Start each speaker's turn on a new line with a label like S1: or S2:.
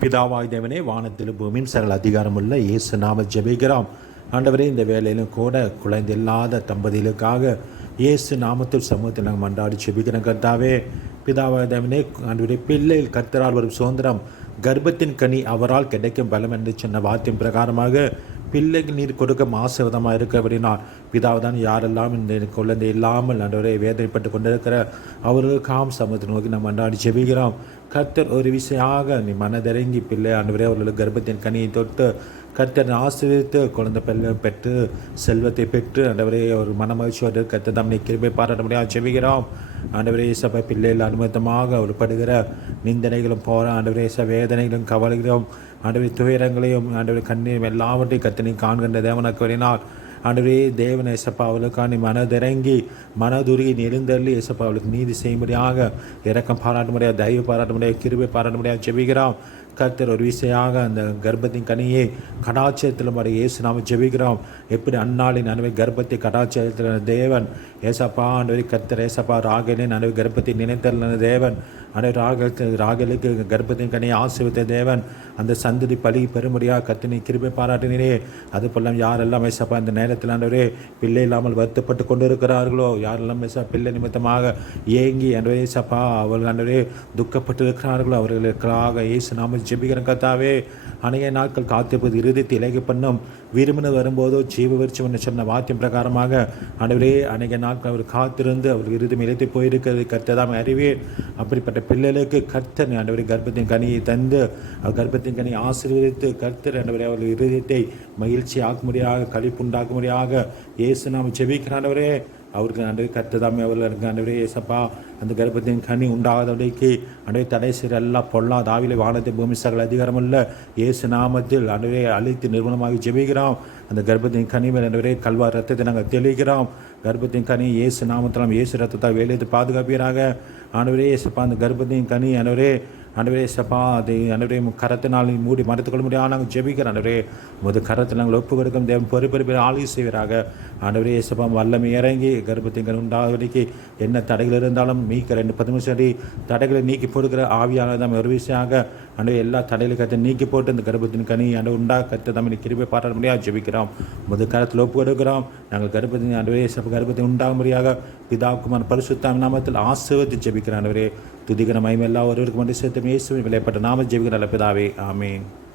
S1: பிதாவாய் தேவனே வானத்திலும் பூமியின் சகல அதிகாரமுள்ள இயேசு நாம ஜெபிக்கிறோம். ஆண்டவரே இந்த வேலையிலும் கூட குழந்தை இல்லாத தம்பதிகளுக்காக இயேசு நாமத்தில் சமூகத்தில் நாங்கள் மன்றாடி ஜெபிக்கிறோம் கர்த்தாவே. பிதாவாய் தேவனே ஆண்டவரே பிள்ளையில் கர்த்தரால் வரும் சுதந்திரம் கர்ப்பத்தின் கனி அவரால் கிடைக்கும் பலம் என்று சொன்ன வார்த்தையின் பிரகாரமாக பிள்ளைக்கு நீர் கொடுக்க ஆசீர்வாதமாக இருக்கிறபடினால் பிதாவுதான் யாரெல்லாம் இந்த குழந்தை இல்லாமல் ஆண்டவரே வேதனைப்பட்டு கொண்டிருக்கிற அவர்களுக்காம் சமூகத்தை நோக்கி நம்ம அன்றாடி செவிகிறோம் கர்த்தர் ஒரு விஷயமாக நீ மனதிறங்கி பிள்ளை அன்றுவரே அவர்களுக்கு கர்ப்பத்தின் கனியை தொட்டு கர்த்தர் ஆசிரியத்து குழந்தை பிள்ளை பெற்று செல்வத்தை பெற்று ஆண்டவரே ஒரு மனமகிழ்ச்சியோடு கர்த்தர் தம்மை கிருபை பாராட்ட செவிகிறோம் ஆண்டவரே சபை பிள்ளைகள் அனுமதமாக அவர் படுகிற நிந்தனைகளும் போகிற ஆண்டவரே ச வேதனைகளும் கவலைகளும் ஆண்டவரை துயரங்களையும் ஆண்டவரை கண்ணீரும் எல்லாவற்றையும் கத்தனை காண்கின்ற தேவனுக்கு வரினால் ஆண்டவரே தேவன் ஏசப்பா அவளுக்காக நீ மனதிறங்கி மனதுருகி நெருந்தள்ளி ஏசப்பா அவளுக்கு நீதி செய்யும்படியாக இறக்கம் பாராட்ட முடியாது தயவு பாராட்ட முடியாது கிருபை பாராட்ட முடியாது ஜெபிக்கிறோம் கர்த்தர் ஒரு விசையாக அந்த கர்ப்பத்தின் கனியை கடாட்சத்தில் வர இயேசு நாம ஜெபிக்கிறோம். எப்படி அந்நாளின் அனுவை கர்ப்பத்தை கடாட்சத்தில் தேவன். ஏசப்பா ஆண்டவரை கர்த்தர் ஏசப்பா ராகலின் அனுவை கர்ப்பத்தை நினைத்தல் தேவன். அனை ராகலுக்கு ராகலுக்கு கர்ப்பத்தின் கனியை ஆசிரித்த தேவன் அந்த சந்ததி பழி பெருமுடியாக கத்தினை கிருபை பாராட்டினரே. அது போலாம் யாரெல்லாம் மேசப்பா இந்த நேரத்தில் ஆண்டவரே பிள்ளை இல்லாமல் வருத்தப்பட்டு கொண்டு இருக்கிறார்களோ யாரெல்லாம் மேசா பிள்ளை நிமித்தமாக ஏங்கி அன்றே ஏசப்பா அவர்கள் ஆண்டவரே துக்கப்பட்டு இருக்கிறார்களோ அவர்களுக்காக இயேசு நாம ஜெபிக்கிற கத்தாவே அநேக நாட்கள் காத்திருப்பது இறுதி இலகை பண்ணும். விரும்பினது வரும்போதோ ஜீவ விருச்சம் என்று சொன்ன வாத்தியம் பிரகாரமாக ஆண்டவரே அநேக நாட்கள் அவர் காத்திருந்து அவர் இறுதி இழைத்து போயிருக்கிறது. கர்த்ததாம் அறிவே அப்படிப்பட்ட பிள்ளைகளுக்கு கர்த்தர் ஆண்டவரை கர்ப்பத்தின் கனியை தந்து கர்ப்பத்தின் கனியை ஆசீர்வதித்து கர்த்தர் ஆண்டவரை அவர்கள் இருதயத்தை மகிழ்ச்சி ஆக்கும்படியாக கழிப்புண்டாக்கும்படியாக இயேசு நாம் ஜெபிக்கிறாண்டவரே அவருக்கு ஆண்டவரே கர்த்ததாமே அவர்களுக்கு ஆண்டவரே ஏசப்பா அந்த கர்ப்பத்தின் கனி உண்டாகாதவடைக்கு அண்டவே தடை செய்கிற எல்லா பொல்லா தாவிலே வானத்தை பூமி சகல அதிகாரமுள்ள இயேசு நாமத்தில் அண்டவே அழித்து நிர்மூலமாக ஜெபிக்கிறோம். அந்த கர்ப்பத்தின் கனி மேல் அண்டவரே கல்வா ரத்தத்தை நாங்கள் தெளிக்கிறோம். கர்ப்பத்தின் கனி இயேசு நாமத்தில் இயேசு ரத்தத்தால் வேலையை பாதுகாப்பீராக. ஆண்டவரே ஏசப்பா அந்த கர்ப்பத்தையும் கனி ஆண்டவரே ஆண்டவரே சப்பா அது ஆண்டவரே கரத்தினால் மூடி மறைத்துக்கொள்ள முடியாது நாங்கள் ஜெபிக்கிறோம் ஆண்டவரே முது கரத்தில் நாங்கள் ஒப்பு கொடுக்கும் தேவன் பொறுப்பெருப்பை ஆளுகை செய்வராக. ஆண்டவரே சபம் வல்லமை இறங்கி கர்ப்பத்தின் உண்டாவதற்கு என்ன தடைகள் இருந்தாலும் மீக்க ரெண்டு பத்து நிமிஷம் அடி தடைகளை நீக்கி போடுகிற ஆவியானது தான் ஒரு விஷயமாக ஆண்டவரே எல்லா தடைகளை கற்று நீக்கி போட்டு இந்த கர்ப்பத்தின் கனி ஆண்டு உண்டா கற்று தமிழ் கிருபை பாராட்ட முடியாது ஜெபிக்கிறோம். முது காலத்தில் ஒப்பு கொடுக்கிறோம். நாங்கள் கர்ப்பத்தின் ஆண்டவரே சப கர்ப்பத்தின் உண்டாகும்படியாக பிதாக்குமார் பரிசுத்தாம் நாமத்தில் ஆசிர்வதி ஜெபிக்கிறேன் ஆண்டவரே துதிக்கிற மயமெல்லாம் ஒருவருக்கு மட்டும் சேர்த்து மேசுவின் விளையாட்டு நாம ஜெபிக்கிற நல்ல பிதாவே ஆமீன்.